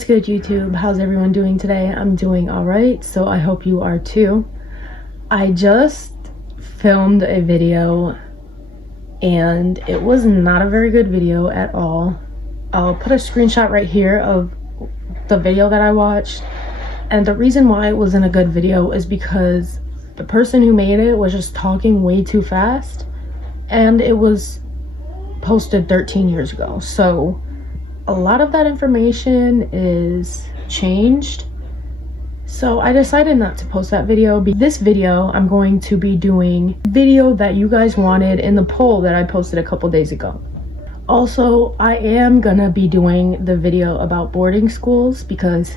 What's good, YouTube? How's everyone doing today? I'm doing alright, so I hope you are too. I just filmed a video and it was not a very good video at all. I'll put a screenshot right here of the video that I watched, and the reason why it wasn't a good video is because the person who made it was just talking way too fast, and it was posted 13 years ago, so a lot of that information is changed. So I decided not to post that video. This video, I'm going to be doing video that you guys wanted in the poll that I posted a couple days ago. Also, I am gonna be doing the video about boarding schools because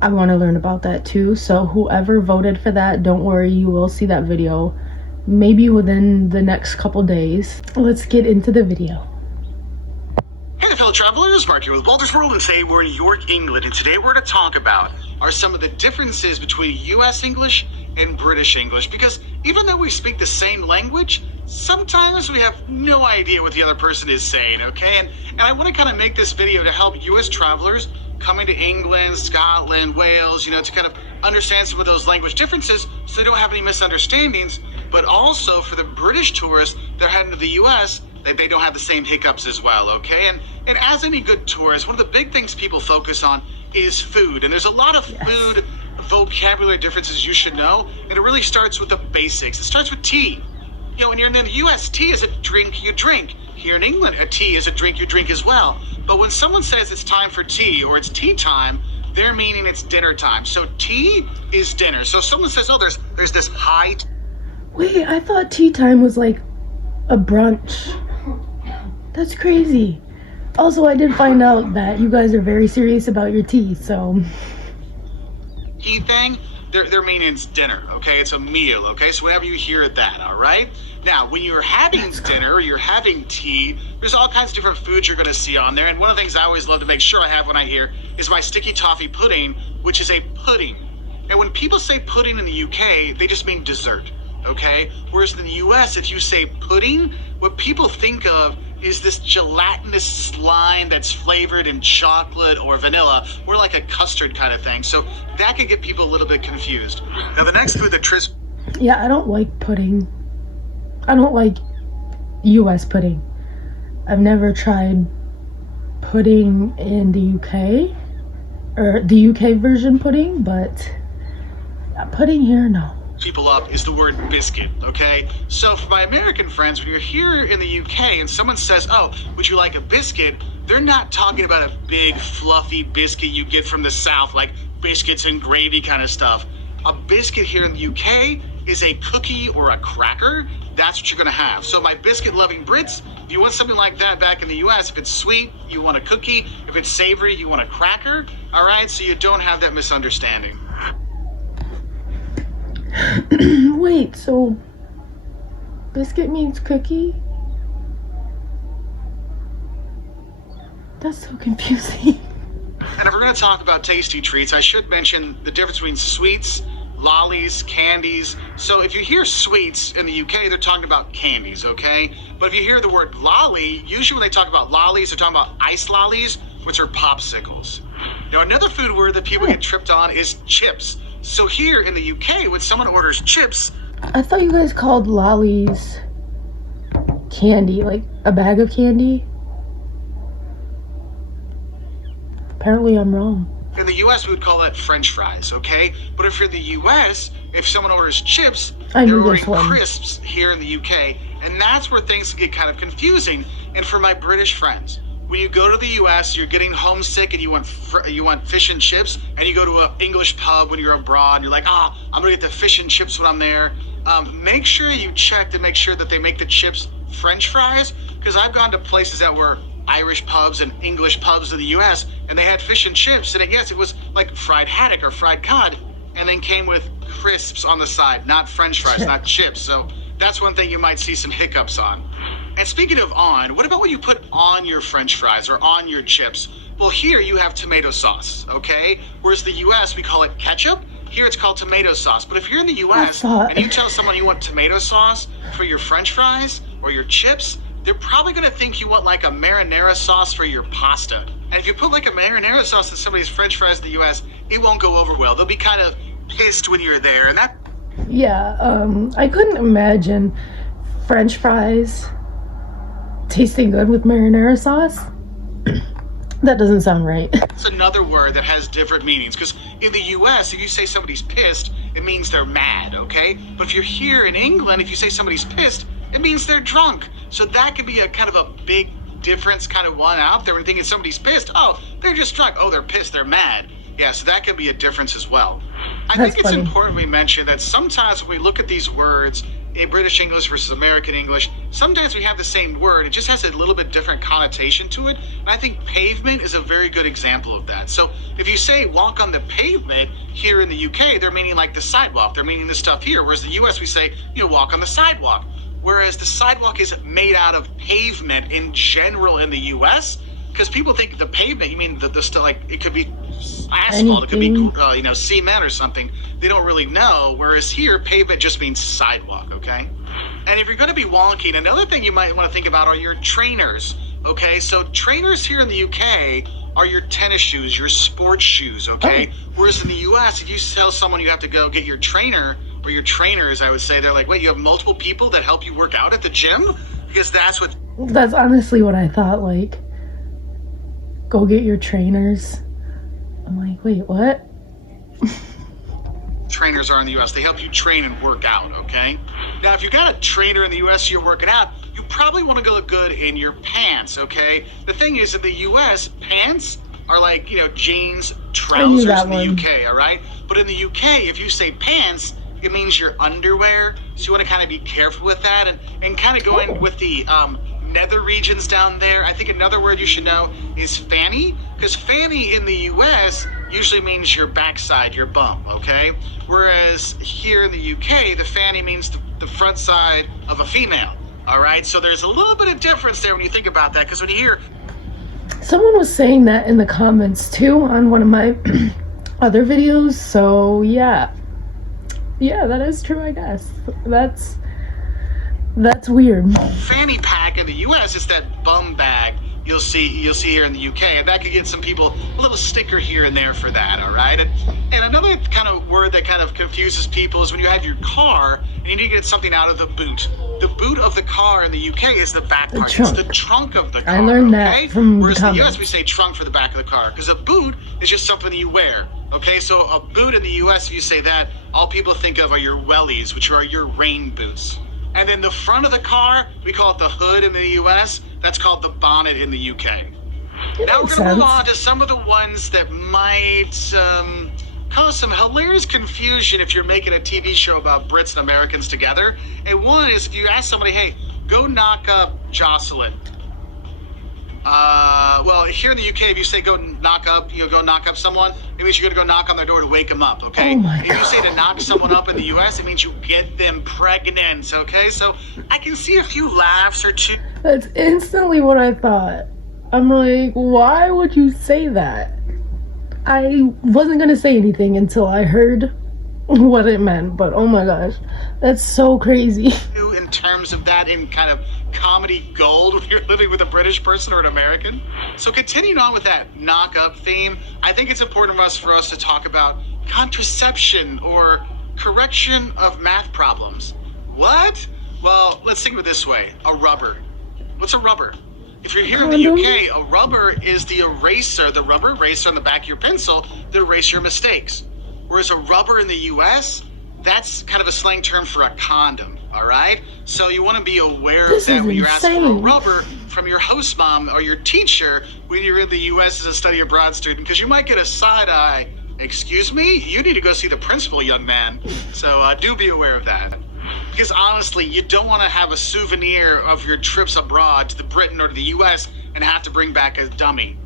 I want to learn about that too. So whoever voted for that, don't worry, you will see that video maybe within the next couple days. Let's get into the video. Hey fellow travelers, Mark here with Walter's World, and today we're in York, England, and today we're going to talk about are some of the differences between US English and British English, because even though we speak the same language, sometimes we have no idea what the other person is saying, okay? And I want to kind of make this video to help US travelers coming to England, Scotland, Wales, to kind of understand some of those language differences so they don't have any misunderstandings, but also for the British tourists that are heading to the US, that they don't have the same hiccups as well, okay? And as any good tourist, one of the big things people focus on is food. And there's a lot of food vocabulary differences you should know. And it really starts with the basics. It starts with tea. When you're in the US, tea is a drink you drink. Here in England, a tea is a drink you drink as well. But when someone says it's time for tea or it's tea time, they're meaning it's dinner time. So tea is dinner. So if someone says, oh, there's this high... Wait, I thought tea time was like a brunch. That's crazy. Also, I did find out that you guys are very serious about your tea, so... Tea thing, they're meaning it's dinner, okay? It's a meal, okay? So whenever you hear that, all right? Now, when you're having dinner or you're having tea, there's all kinds of different foods you're going to see on there. And one of the things I always love to make sure I have when I hear is my sticky toffee pudding, which is a pudding. And when people say pudding in the UK, they just mean dessert, okay? Whereas in the US, if you say pudding, what people think of is this gelatinous slime that's flavored in chocolate or vanilla, or like a custard kind of thing. So that can get people a little bit confused. Now the next food that Tris... Yeah, I don't like pudding. I don't like US pudding. I've never tried pudding in the UK, or the UK version pudding, but pudding here, no. People up is the word biscuit, okay? So for my American friends, when you're here in the UK and someone says, oh, would you like a biscuit? They're not talking about a big fluffy biscuit you get from the South, like biscuits and gravy kind of stuff. A biscuit here in the UK is a cookie or a cracker. That's what you're gonna have. So my biscuit loving Brits, if you want something like that back in the US, if it's sweet, you want a cookie. If it's savory, you want a cracker. All right, so you don't have that misunderstanding. Wait, so biscuit means cookie? That's so confusing. And if we're going to talk about tasty treats, I should mention the difference between sweets, lollies, candies. So if you hear sweets in the UK, they're talking about candies, okay? But if you hear the word lolly, usually when they talk about lollies, they're talking about ice lollies, which are popsicles. Now, another food word that people get tripped on is chips. So here in the UK, when someone orders chips... I thought you guys called lollies candy, like a bag of candy. Apparently I'm wrong. In the US, we would call that French fries, okay? But if you're in the US, if someone orders chips, they're ordering crisps here in the UK. And that's where things get kind of confusing. And for my British friends, when you go to the US, you're getting homesick and you want fish and chips, and you go to an English pub when you're abroad, and you're like, I'm gonna get the fish and chips when I'm there. Make sure you check to make sure that they make the chips French fries, because I've gone to places that were Irish pubs and English pubs in the US, and they had fish and chips, and yes, it was like fried haddock or fried cod, and then came with crisps on the side, not French fries, not chips. So that's one thing you might see some hiccups on. And speaking of on, what about what you put on your French fries or on your chips? Well, here you have tomato sauce, okay? Whereas the US, we call it ketchup. Here it's called tomato sauce. But if you're in the US and you tell someone you want tomato sauce for your French fries or your chips, they're probably gonna think you want like a marinara sauce for your pasta. And if you put like a marinara sauce in somebody's French fries in the U.S., it won't go over well. They'll be kind of pissed when you're there, and that. Yeah, I couldn't imagine French fries tasting good with marinara sauce. That doesn't sound right. It's another word that has different meanings, because in the U.S., if you say somebody's pissed, it means they're mad, okay? But if you're here in England, if you say somebody's pissed, it means they're drunk. So that could be a kind of a big difference, kind of one out there when thinking somebody's pissed. Oh, they're just drunk. Oh, they're pissed. They're mad. Yeah, so that could be a difference as well. I think it's important we mention that sometimes when we look at these words in British English versus American English, sometimes we have the same word. It just has a little bit different connotation to it. And I think pavement is a very good example of that. So if you say walk on the pavement here in the UK, they're meaning like the sidewalk. They're meaning the stuff here. Whereas the US, we say, walk on the sidewalk. Whereas the sidewalk is made out of pavement in general in the US, because people think the pavement, you mean the stuff, like it could be asphalt, it could be cement or something. They don't really know. Whereas here, pavement just means sidewalk. Okay. And if you're going to be wonking, another thing you might want to think about are your trainers. Okay. So trainers here in the UK are your tennis shoes, your sports shoes. Okay. Whereas in the US, if you tell someone you have to go get your trainer or your trainers, I would say, they're like, wait, you have multiple people that help you work out at the gym? Because that's honestly what I thought, like, go get your trainers. I'm like, wait, what? Trainers are in the US. They help you train and work out, okay? Now, if you got a trainer in the US, you're working out, you probably want to go look good in your pants, okay? The thing is, in the US, pants are like, jeans, trousers in the UK, all right? But in the UK, if you say pants, it means your underwear. So you want to kind of be careful with that and kind of going with the nether regions down there. I think another word you should know is fanny, because fanny in the US usually means your backside, your bum, okay? Whereas here in the UK, the fanny means the front side of a female, all right? So there's a little bit of difference there when you think about that, because when you hear... Someone was saying that in the comments too on one of my other videos, so yeah. Yeah, that is true, I guess. That's weird. Fanny pack in the US is that bum bag you'll see here in the UK, and that could get some people a little sticker here and there for that, all right? And another kind of word that kind of confuses people is when you have your car and you need to get something out of the boot. The boot of the car in the UK is the back part. It's the trunk of the car. I learned that from Whereas in the US we say trunk for the back of the car, because a boot is just something that you wear. Okay, so a boot in the US, if you say that, all people think of are your wellies, which are your rain boots. And then the front of the car, we call it the hood in the US. That's called the bonnet in the UK. Now we're going to move on to some of the ones that might cause some hilarious confusion if you're making a TV show about Brits and Americans together. And one is if you ask somebody, hey, go knock up Jocelyn. Well, here in the UK, if you say go knock up someone, it means you're going to go knock on their door to wake them up, okay? If you say to knock someone up in the US, it means you get them pregnant, okay? So I can see a few laughs or two. That's instantly what I thought. I'm like, why would you say that? I wasn't going to say anything until I heard what it meant, but oh my gosh, that's so crazy. In terms of that in kind of comedy gold when you're living with a British person or an American. So continuing on with that knock-up theme, I think it's important for us to talk about contraception or correction of math problems. What? Well, let's think of it this way. A rubber. What's a rubber? If you're here in the UK, a rubber is the eraser, the rubber eraser on the back of your pencil that erase your mistakes. Whereas a rubber in the US, that's kind of a slang term for a condom, all right? So you want to be aware of that when you're asking for a rubber from your host mom or your teacher when you're in the US as a study abroad student, because you might get a side eye. Excuse me? You need to go see the principal, young man. So do be aware of that. Because honestly, you don't want to have a souvenir of your trips abroad to the Britain or to the US and have to bring back a dummy.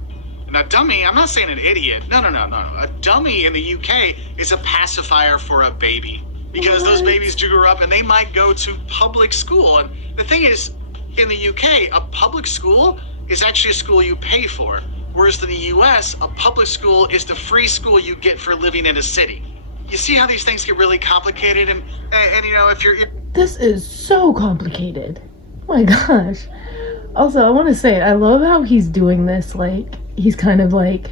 Now, dummy, I'm not saying an idiot. No. A dummy in the UK is a pacifier for a baby. Because those babies do grow up and they might go to public school. And the thing is, in the UK, a public school is actually a school you pay for. Whereas in the US, a public school is the free school you get for living in a city. You see how these things get really complicated? And if you're... This is so complicated. Oh my gosh. Also, I want to say, I love how he's doing this, like, he's kind of like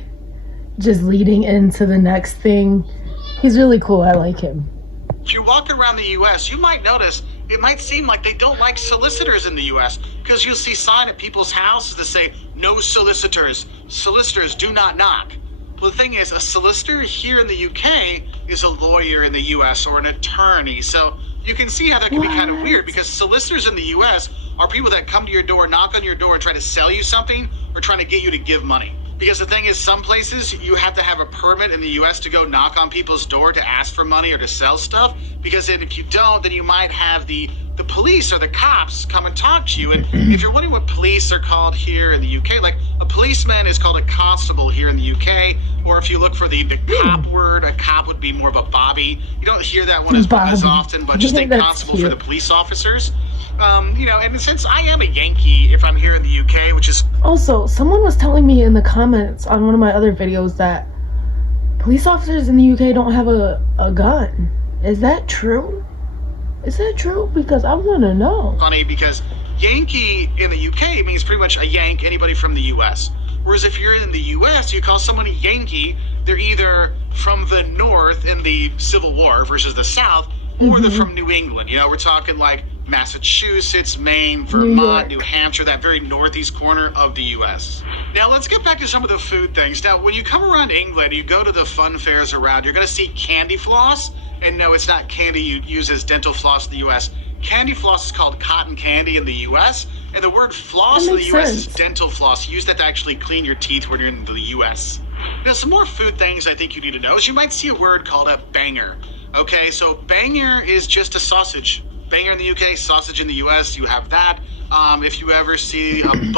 just leading into the next thing. He's really cool. I like him. If you're walking around the U.S., you might notice it might seem like they don't like solicitors in the U.S. because you'll see sign at people's houses that say, no solicitors. Solicitors do not knock. Well, the thing is, a solicitor here in the U.K. is a lawyer in the U.S. or an attorney. So you can see how that can be kind of weird because solicitors in the U.S. are people that come to your door, knock on your door, and try to sell you something or trying to get you to give money. Because the thing is, some places you have to have a permit in the U.S. to go knock on people's door to ask for money or to sell stuff. Because then if you don't, then you might have the police or the cops come and talk to you. And if you're wondering what police are called here in the U.K., like a policeman is called a constable here in the U.K. Or if you look for the cop word, a cop would be more of a bobby. You don't hear that one as often, but just a constable for the police officers. And since I am a Yankee, if I'm here in the UK, which is... Also, someone was telling me in the comments on one of my other videos that police officers in the UK don't have a gun. Is that true? Is that true? Because I want to know. Funny, because Yankee in the UK means pretty much a Yank, anybody from the US. Whereas if you're in the US, you call someone a Yankee, they're either from the North in the Civil War versus the South, or they're from New England. We're talking like Massachusetts, Maine, Vermont, New Hampshire, that very northeast corner of the U.S. Now, let's get back to some of the food things. Now, when you come around England, you go to the fun fairs around, you're going to see candy floss. And no, it's not candy you use as dental floss in the U.S. Candy floss is called cotton candy in the U.S. And the word floss in the U.S. is dental floss. You use that to actually clean your teeth when you're in the U.S. Now, some more food things I think you need to know is you might see a word called a banger. Okay, so banger is just a sausage. Banger in the UK, sausage in the US, you have that. If you ever see a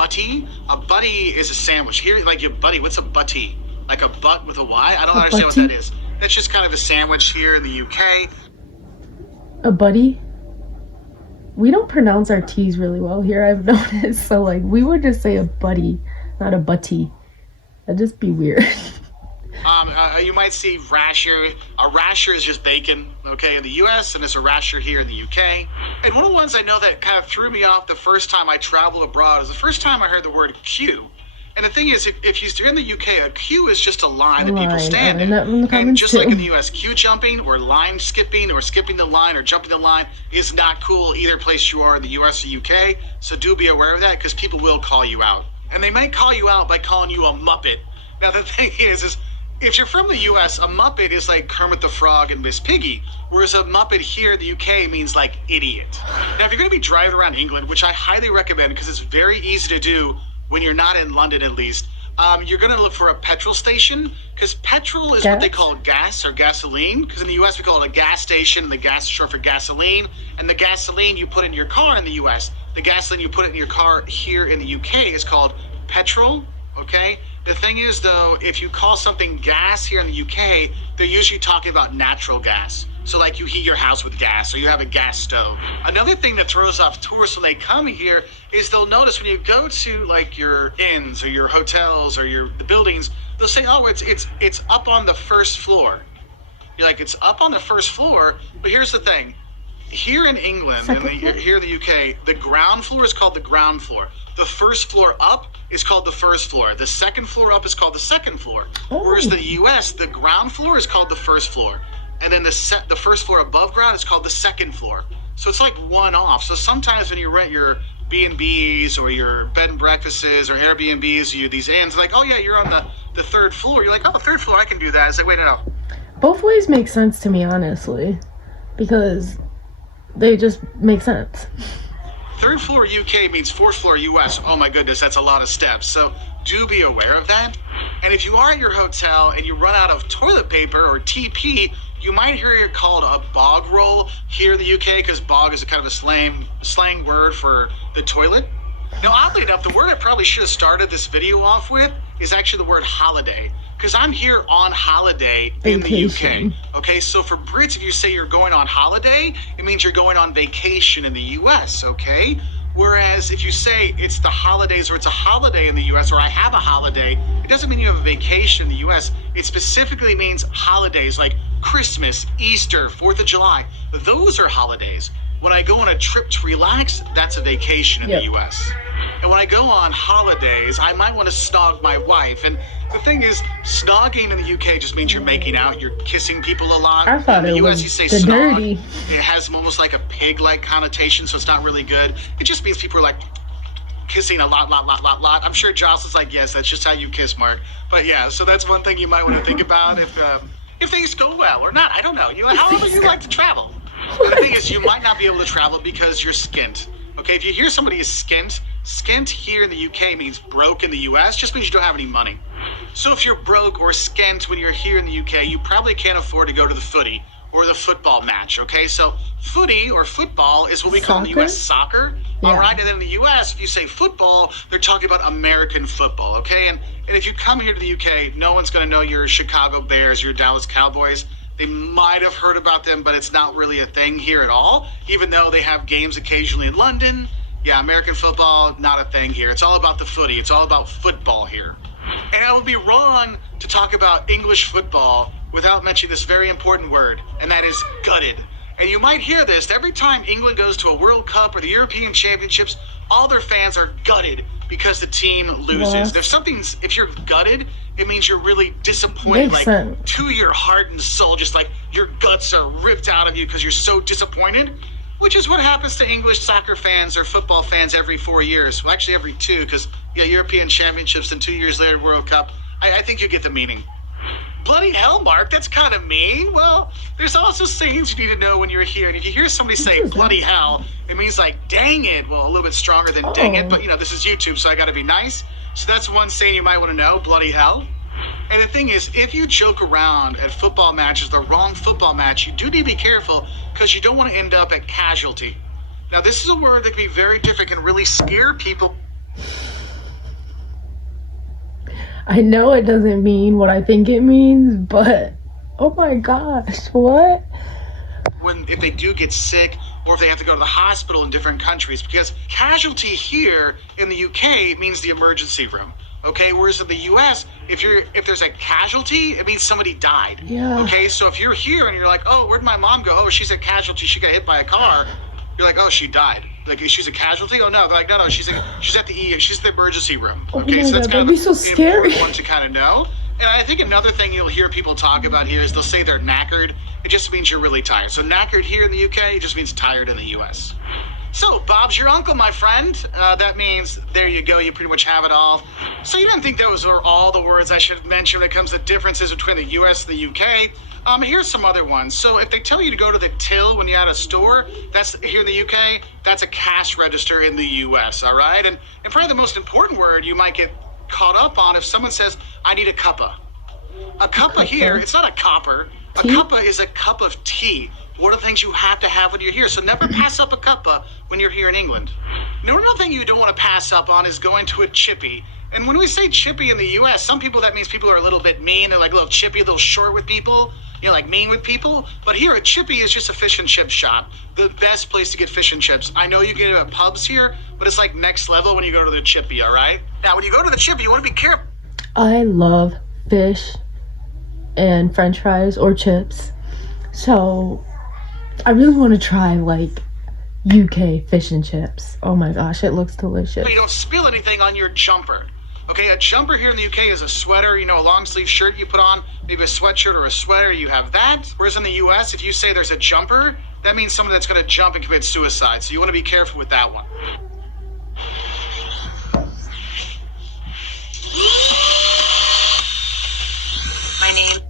butty is a sandwich. Here, like your buddy, what's a butty? Like a butt with a Y? I don't understand what that is. That's just kind of a sandwich here in the UK. A buddy? We don't pronounce our T's really well here, I've noticed. So, like, we would just say a buddy, not a butty. That'd just be weird. You might see rasher. A rasher is just bacon, okay, in the U.S., and there's a rasher here in the U.K. And one of the ones I know that kind of threw me off the first time I traveled abroad is the first time I heard the word queue. And the thing is, if you're in the U.K., a queue is just a line that people stand in. And just like in the U.S., queue jumping or line skipping or skipping the line or jumping the line is not cool either place you are in the U.S. or U.K., so do be aware of that because people will call you out. And they might call you out by calling you a Muppet. Now, the thing is if you're from the U.S., a Muppet is like Kermit the Frog and Miss Piggy, whereas a Muppet here in the U.K. means like idiot. Now, if you're going to be driving around England, which I highly recommend because it's very easy to do when you're not in London at least, you're going to look for a petrol station because petrol is what they call gas or gasoline, because in the U.S. we call it a gas station and the gas is short for gasoline, and the gasoline you put in your car in the U.S., the gasoline you put in your car here in the U.K. is called petrol, okay? The thing is, though, if you call something gas here in the UK, they're usually talking about natural gas. So, like, you heat your house with gas or you have a gas stove. Another thing that throws off tourists when they come here is they'll notice when you go to, like, your inns or your hotels or the buildings, they'll say, oh, it's up on the first floor. You're like, it's up on the first floor, but here's the thing. Here in England, here in the UK, the ground floor is called the ground floor. The first floor up is called the first floor. The second floor up is called the second floor. Whereas the US, the ground floor is called the first floor. And then the first floor above ground is called the second floor. So it's like one off. So sometimes when you rent your B&Bs or your bed and breakfasts or Airbnbs, these inns, like, oh yeah, you're on the third floor. You're like, oh, third floor, I can do that. It's like, wait, no. Both ways make sense to me, honestly, because they just make sense. Third floor UK means fourth floor US. Oh my goodness, that's a lot of steps. So do be aware of that. And if you are at your hotel and you run out of toilet paper or TP, you might hear it called a bog roll here in the UK because bog is a kind of a slang word for the toilet. Now, oddly enough, the word I probably should have started this video off with is actually the word holiday. Because I'm here on holiday in the UK. Okay, so for Brits, if you say you're going on holiday, it means you're going on vacation in the US, okay? Whereas if you say it's the holidays or it's a holiday in the US or I have a holiday, it doesn't mean you have a vacation in the US. It specifically means holidays like Christmas, Easter, 4th of July. Those are holidays. When I go on a trip to relax, that's a vacation in the US. And when I go on holidays, I might want to snog my wife. And the thing is, snogging in the UK just means you're making out, you're kissing people a lot. I thought in the it US, was you say the snog. dirty. It has almost like a pig-like connotation, so it's not really good. It just means people are like kissing a lot. I'm sure Jocelyn's like, yes, that's just how you kiss, Mark. But yeah, so that's one thing you might want to think about if things go well or not. I don't know. How often you like to travel? And the thing is, you might not be able to travel because you're skint. Okay, if you hear somebody is skint here in the UK means broke in the US, just means you don't have any money. So if you're broke or skint when you're here in the UK, you probably can't afford to go to the footy or the football match, okay? So footy or football is what we call in the US soccer. Yeah. All right, and then in the US, if you say football, they're talking about American football, okay? And if you come here to the UK, no one's going to know your Chicago Bears, your Dallas Cowboys. They might have heard about them, but it's not really a thing here at all, even though they have games occasionally in London. Yeah, American football, not a thing here. It's all about the footy. It's all about football here. And I would be wrong to talk about English football without mentioning this very important word, and that is gutted. And you might hear this every time England goes to a World Cup or the European Championships, all their fans are gutted because the team loses. What? If you're gutted, it means you're really disappointed, Makes like sense. to your heart and soul, just like your guts are ripped out of you because you're so disappointed, which is what happens to English soccer fans or football fans every 4 years. Well, actually every 2, because European Championships and 2 years later World Cup. I think you get the meaning. Bloody hell, Mark, that's kind of mean. Well, there's also sayings you need to know when you're here. And if you hear somebody say bloody hell, it means like, dang it. Well, a little bit stronger than dang it, but this is YouTube, so I got to be nice. So that's one saying you might want to know, bloody hell. And the thing is, if you joke around at football matches, the wrong football match, you do need to be careful because you don't want to end up at casualty. Now, this is a word that can be very different, can really scare people. I know it doesn't mean what I think it means, but oh my gosh, what? If they do get sick or if they have to go to the hospital in different countries, because casualty here in the UK means the emergency room. Okay, whereas in the US, if there's a casualty, it means somebody died. Yeah. Okay, so if you're here and you're like, oh, where'd my mom go? Oh, she's a casualty. She got hit by a car. You're like, oh, she died. Like, she's a casualty? Oh no, they're like, no, she's at the she's the emergency room. Okay, Oh my so that's God, kind that'd of be so scary. important one to kind of know. And I think another thing you'll hear people talk about here is they'll say they're knackered. It just means you're really tired. So knackered here in the UK, it just means tired in the US. So, Bob's your uncle, my friend. That means, there you go, you pretty much have it all. So you didn't think those were all the words I should mention when it comes to differences between the US and the UK. Here's some other ones. So if they tell you to go to the till when you're at a store, that's here in the UK, that's a cash register in the US, all right? And probably the most important word you might get caught up on if someone says, I need a cuppa. A cuppa here, it's not a copper. A cuppa is a cup of tea. What are the things you have to have when you're here? So never pass up a cuppa when you're here in England. Now, another thing you don't want to pass up on is going to a chippy. And when we say chippy in the US, some people, that means people are a little bit mean. They're like a little chippy, a little short with people. Like mean with people. But here, a chippy is just a fish and chip shop. The best place to get fish and chips. I know you get it at pubs here, but it's like next level when you go to the chippy, all right? Now, when you go to the chippy, you want to be careful. I love fish and french fries or chips. So I really want to try like UK fish and chips. Oh my gosh, it looks delicious. You don't spill anything on your jumper. Okay, a jumper here in the UK is a sweater, a long sleeve shirt you put on, maybe a sweatshirt or a sweater, you have that. Whereas in the US, if you say there's a jumper, that means someone that's going to jump and commit suicide. So you want to be careful with that one. My name.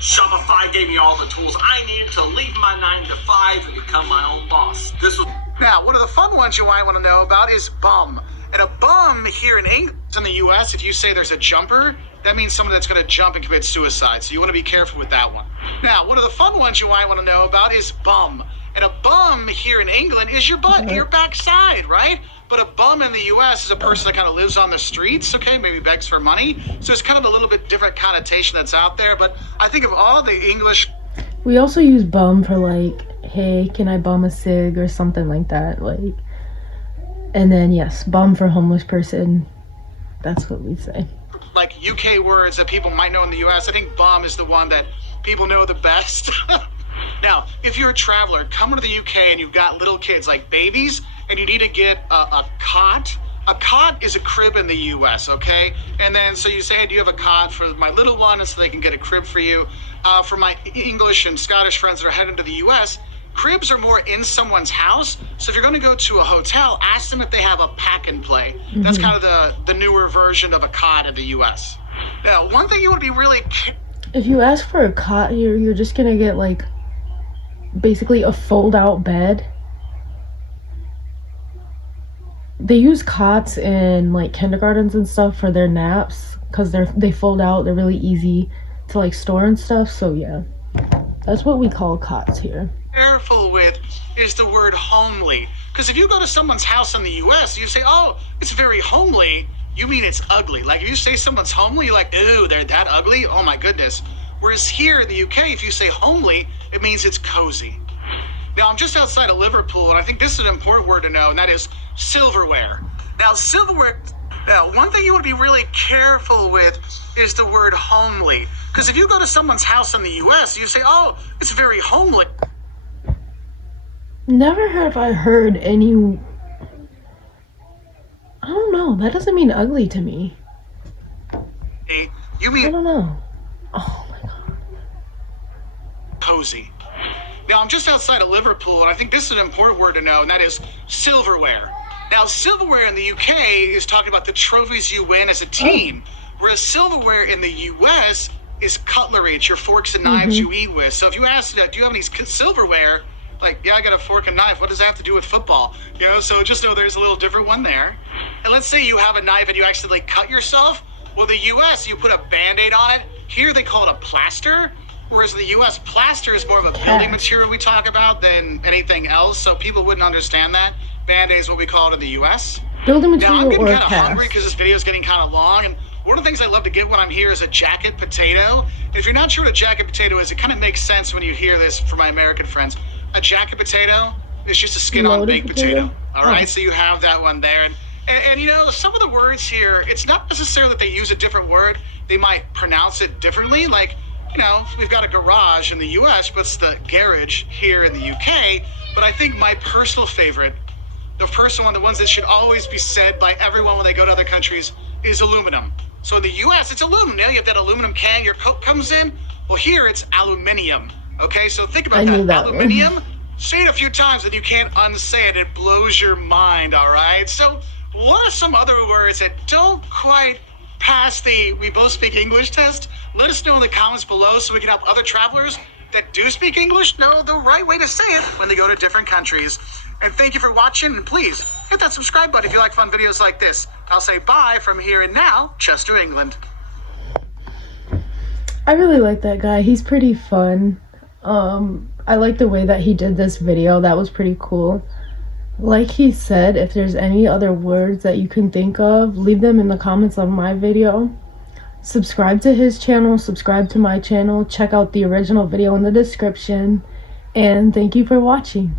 Shopify gave me all the tools I needed to leave my 9 to 5 and become my own boss. This was. Now, one of the fun ones you might want to know about is bum. And a bum here in England, in the US, if you say there's a jumper, that means someone that's going to jump and commit suicide. So you want to be careful with that one. Now, one of the fun ones you might want to know about is bum. And a bum here in England is your butt, your backside, right? But a bum in the US is a person that kind of lives on the streets, okay, maybe begs for money. So it's kind of a little bit different connotation that's out there. But I think of all the English. We also use bum for like, hey, can I bum a cig or something like that, like. And then yes, bum for homeless person. That's what we say. Like UK words that people might know in the US, I think bum is the one that people know the best. Now, if you're a traveler coming to the UK and you've got little kids like babies and you need to get a cot A cot is a crib in the U.S., okay? And then, so you say, hey, do you have a cot for my little one? And so they can get a crib for you. For my English and Scottish friends that are heading to the U.S., cribs are more in someone's house. So if you're going to go to a hotel, ask them if they have a pack and play. That's kind of the newer version of a cot in the U.S. Now, one thing you want to be really... If you ask for a cot, you're just gonna get like basically a fold-out bed. They use cots in like kindergartens and stuff for their naps because they fold out. They're really easy to like store and stuff. So yeah, that's what we call cots here. Careful with is the word homely, because if you go to someone's house in the U.S., you say, oh, it's very homely, you mean it's ugly. Like if you say someone's homely, you're like, ooh, they're that ugly, oh my goodness. Whereas here in the UK, if you say homely, it means it's cozy. Now, I'm just outside of Liverpool, and I think this is an important word to know, and that is silverware. Now, silverware, one thing you want to be really careful with is the word homely, because if you go to someone's house in the U.S., you say, oh, it's very homely. Never have I heard any... I don't know. That doesn't mean ugly to me. You mean... I don't know. Oh my god. Cozy. Now, I'm just outside of Liverpool, and I think this is an important word to know, and that is silverware. Now, silverware in the UK is talking about the trophies you win as a team, whereas silverware in the US is cutlery. It's your forks and knives you eat with. So if you ask, do you have any silverware? Like, yeah, I got a fork and knife. What does that have to do with football? You know, so just know there's a little different one there. And let's say you have a knife and you accidentally cut yourself. Well, the US, you put a Band-Aid on it. Here, they call it a plaster. Whereas in the US, plaster is more of a building material we talk about than anything else. So people wouldn't understand that. Band-Aid is what we call it in the US. Building Now, material I'm getting or kind of hungry cast. because this video is getting kind of long. And one of the things I love to get when I'm here is a jacket potato. If you're not sure what a jacket potato is, it kind of makes sense when you hear this for my American friends. A jacket potato is just a skin-on Loaded baked potato. potato? All right, so you have that one there. And you know, some of the words here, it's not necessarily that they use a different word. They might pronounce it differently. Like, you know, we've got a garage in the US, but it's the garage here in the UK. But I think my personal favorite, the first one, the ones that should always be said by everyone when they go to other countries, is aluminum. So in the US, it's aluminum. Now you have that aluminum can your Coke comes in. Well, here it's aluminium. Okay, so think about I knew that aluminium. Say it a few times and you can't unsay it. It blows your mind, all right? So what are some other words that don't quite pass the we both speak English test? Let us know in the comments below so we can help other travelers that do speak English know the right way to say it when they go to different countries. And thank you for watching, and please hit that subscribe button if you like fun videos like this. I'll say bye from here and now, Chester, England. I really like that guy. He's pretty fun. I like the way that he did this video. That was pretty cool. Like he said, if there's any other words that you can think of, leave them in the comments of my video. Subscribe to his channel, subscribe to my channel, check out the original video in the description, and thank you for watching.